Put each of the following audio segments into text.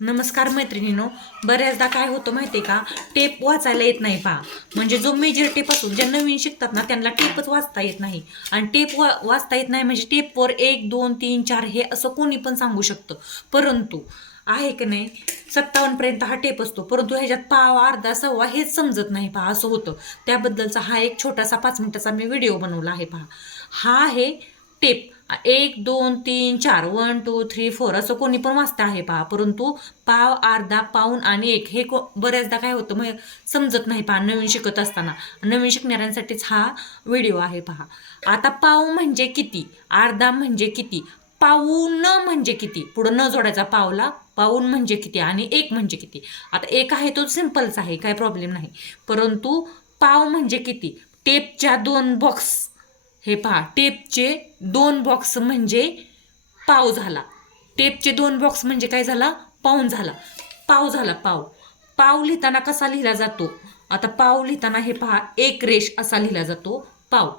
नमस्कार मैत्रिणीनो बऱ्याचदा काय होतं माहितीये का? टेप वाचायला येत नाही पहा. म्हणजे जो मेजर टेप असतो ज्या नवीन शिकतात ना त्यांना टेपच वाचता येत नाही. आणि टेप वा वाचता येत नाही म्हणजे टेपवर एक दोन तीन चार हे असं कोणी पण सांगू शकतं. परंतु आहे की नाही? सत्तावन्नपर्यंत हा टेप असतो. परंतु ह्याच्यात पाव अर्धा सव्वा हेच समजत नाही पहा असं होतं. त्याबद्दलचा हा एक छोटासा पाच मिनिटाचा मी व्हिडिओ बनवला आहे पहा. हा आहे टेप. एक दोन तीन चार. वन टू थ्री फोर असं कोणी पण वाचतं आहे पहा. परंतु पाव अर्धा पाऊन आणि एक हे को बऱ्याचदा काय होतं मग समजत नाही पहा नवीन शिकत असताना. नवीन शिकणाऱ्यांसाठीच हा व्हिडिओ आहे पहा. आता पाव म्हणजे किती? अर्धा म्हणजे किती? पाऊन म्हणजे किती? पुढं न जोडायचा पावला पाऊन म्हणजे किती आणि एक म्हणजे किती? आता एक आहे तो सिम्पलच आहे काय प्रॉब्लेम नाही. परंतु पाव म्हणजे किती? टेपच्या दोन बॉक्स हे पहा टेपचे दोन बॉक्स म्हणजे पाव झाला. टेपचे दोन बॉक्स म्हणजे काय झाला? पाऊन झाला. पाव झाला पाव. पाव लिहिताना कसा लिहिला जातो? आता पाव लिहिताना हे पहा एक रेष असा लिहिला जातो पाव.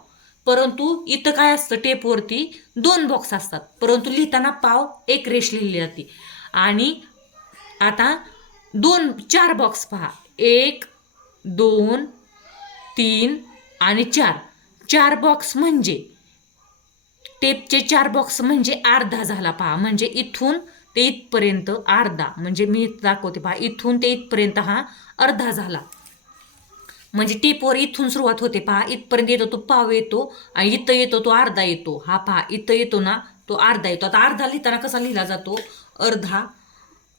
परंतु इथं काय असतं टेपवरती दोन बॉक्स असतात. परंतु लिहिताना पाव एक रेष लिहिली जाते. आणि आता दोन चार बॉक्स पहा. एक दोन तीन आणि चार. चार बॉक्स म्हणजे टेपचे चार बॉक्स म्हणजे अर्धा झाला पहा. म्हणजे इथून ते इथपर्यंत अर्धा. म्हणजे मी इथं दाखवते पहा इथून ते इथपर्यंत हा अर्धा झाला. म्हणजे टेपवर इथून सुरुवात होते पहा. इथपर्यंत येतो तो पाव येतो आणि इथं येतो तो अर्धा येतो. हा पहा इथं येतो ना तो अर्धा येतो. आता अर्धा लिहिताना कसा लिहिला जातो? अर्धा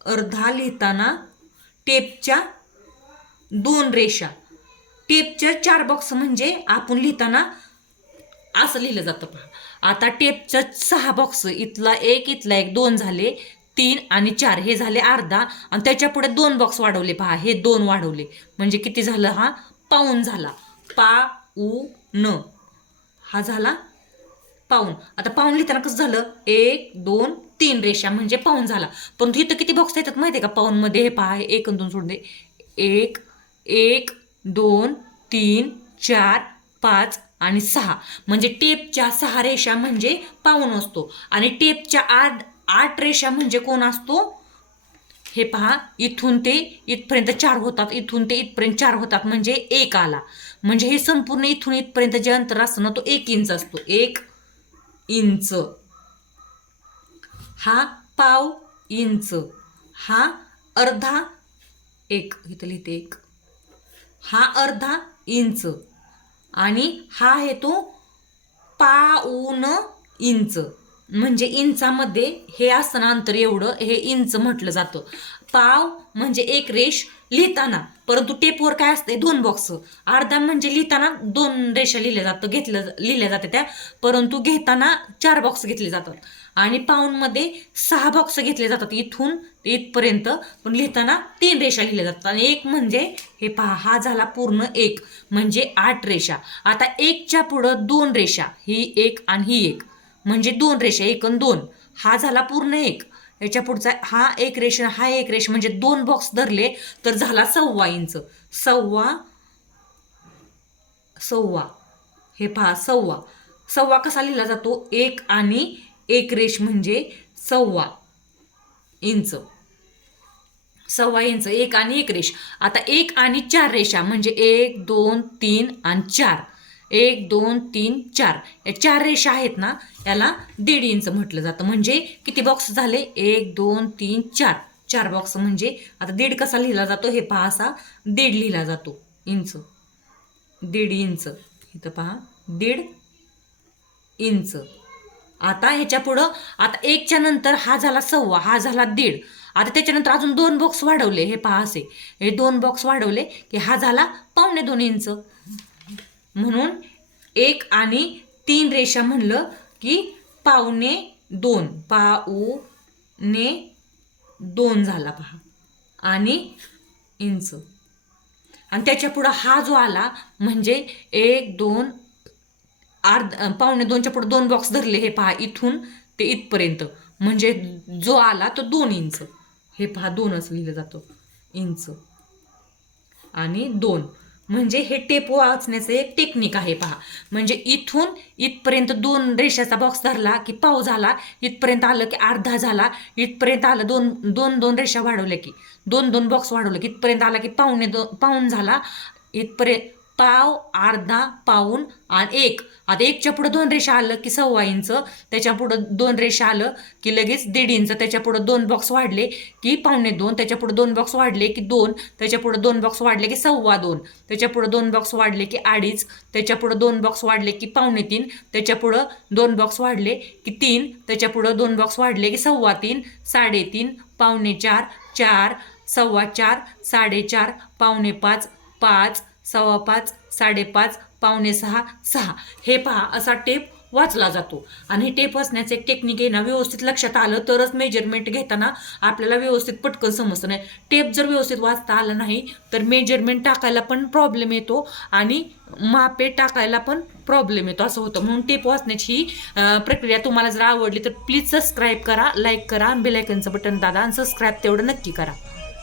अर्धा लिहिताना टेपच्या दोन रेषा. टेपच्या चार बॉक्स म्हणजे आपण लिहिताना असं लिहिलं जातं पहा. आता टेपचं सहा बॉक्स इथला एक इथला एक दोन झाले तीन आणि चार. हे झाले अर्धा आणि त्याच्या पुढे दोन बॉक्स वाढवले पहा. हे दोन वाढवले. म्हणजे किती झालं हा? पाऊन झाला. पा उ न. हा झाला पाऊन. आता पाऊन लिहिताना कसं झालं? एक दोन तीन रेषा म्हणजे पाऊन झाला. परंतु इथं किती बॉक्स येतात माहिती आहे का? पाऊनमध्ये हे पहा हे एक दोन सोडून दे. एक एक दोन तीन चार पाच आणि सहा. म्हणजे टेपच्या सहा रेषा म्हणजे पाऊन असतो. आणि टेपच्या आठ आठ रेषा म्हणजे कोण असतो? हे पहा इथून ते इथपर्यंत चार होतात इथून ते इथपर्यंत चार होतात म्हणजे एक आला. म्हणजे हे संपूर्ण इथून इथपर्यंत जे अंतर असतं ना तो एक इंच असतो. एक इंच. हा पाव इंच. हा अर्धा एक. इथं लिहिते एक. हा अर्धा इंच. आणि हा आहे तो पाऊन इंच. म्हणजे इंचामध्ये हे असताना अंतर एवढं हे इंच म्हटलं जातं. पाव म्हणजे एक रेष लिहिताना. परंतु टेपवर काय असते दोन बॉक्स अर्धा म्हणजे लिहिताना दोन रेषा लिहिल्या जातं घेतलं लिहिल्या जाते त्या. परंतु घेताना चार बॉक्स घेतले जातात. आणि पाऊनमध्ये सहा बॉक्स घेतले जातात इथून इथपर्यंत. पण लिहिताना तीन रेषा लिहिल्या जातात. आणि एक म्हणजे हे पहा हा झाला पूर्ण एक. म्हणजे आठ रेषा. आता एकच्या पुढं दोन रेषा. ही एक आणि ही एक. म्हणजे दोन रेषा एक आणि दोन. हा झाला पूर्ण एक. याच्या पुढचा हा एक रेष हा एक रेष म्हणजे दोन बॉक्स धरले तर झाला सव्वा इंच. सव्वा सव्वा. हे पहा सव्वा. सव्वा कसा लिहिला जातो? एक आणि एक रेष म्हणजे सव्वा इंच. सव्वा इंच एक आणि एक रेष. आता एक आणि चार रेषा म्हणजे एक दोन तीन आणि चार. एक दोन तीन चार. या चार रेषा आहेत ना याला दीड इंच म्हटलं जातं. म्हणजे किती बॉक्स झाले? एक दोन तीन चार. चार बॉक्स म्हणजे आता दीड कसा लिहिला जातो? हे पहा असा दीड लिहिला जातो. इंच. दीड इंच. इथं पहा दीड इंच. आता ह्याच्या पुढं आता एकच्या नंतर हा झाला सव्वा हा झाला दीड. आता त्याच्यानंतर अजून दोन बॉक्स वाढवले. हे पहा असे. हे दोन बॉक्स वाढवले की हा झाला पावणे दोन इंच. म्हणून एक आणि तीन रेषा म्हणलं की पावणे दोन. पाऊ ने दोन झाला पहा. आणि इंच. आणि त्याच्या पुढं हा जो आला म्हणजे एक दोन अर्ध पावणे दोनच्या पुढं दोन बॉक्स धरले हे पहा इथून ते इथपर्यंत. म्हणजे जो आला तो दोन इंच. हे पहा दोनच लिहिलं जातं. इंच. आणि दोन. म्हणजे हे टेप वाचण्याचं एक टेक्निक आहे पहा. म्हणजे इथून इथपर्यंत दोन रेषाचा बॉक्स धरला की पाव झाला इथपर्यंत आलं की अर्धा झाला इथपर्यंत आलं दोन दोन दोन रेषा वाढवल्या की दोन दोन बॉक्स वाढवलं की इथपर्यंत आला की पावणे दोन पाऊन झाला इथपर्यंत पाव अर्धा पाऊन आणि एक. आता एकच्या पुढं दोन रेषा आलं की सव्वा इंच त्याच्या पुढं दोन रेषा आलं की लगेच दीड इंच. त्याच्या पुढं दोन बॉक्स वाढले की पावणे दोन. त्याच्या पुढं दोन बॉक्स वाढले की दोन. त्याच्या पुढं दोन बॉक्स वाढले की सव्वा दोन. त्याच्या पुढं दोन बॉक्स वाढले की अडीच. त्याच्या पुढं दोन बॉक्स वाढले की पावणे तीन. त्याच्या पुढं दोन बॉक्स वाढले की तीन. त्याच्या पुढं दोन बॉक्स वाढले की सव्वा तीन. साडेतीन पावणे चार चार सव्वा चार साडेचार पावणे पाच पाच सव्वा पाच साडेपाच पावणे सहा सहा. हे पहा असा टेप वाचला जातो. आणि टेप वाचण्याचं एक टेक्निक आहे ना व्यवस्थित लक्षात आलं तरच मेजरमेंट घेताना आपल्याला व्यवस्थित पटकन समजतं. नाही टेप जर व्यवस्थित वाचता आलं नाही तर मेजरमेंट टाकायला पण प्रॉब्लेम येतो आणि मापे टाकायला पण प्रॉब्लेम येतो. असं होतं. म्हणून टेप वाचण्याची ही प्रक्रिया तुम्हाला जर आवडली तर प्लीज सबस्क्राईब करा लाईक करा बेलायकनचं बटन दादा आणि सबस्क्राईब तेवढं नक्की करा.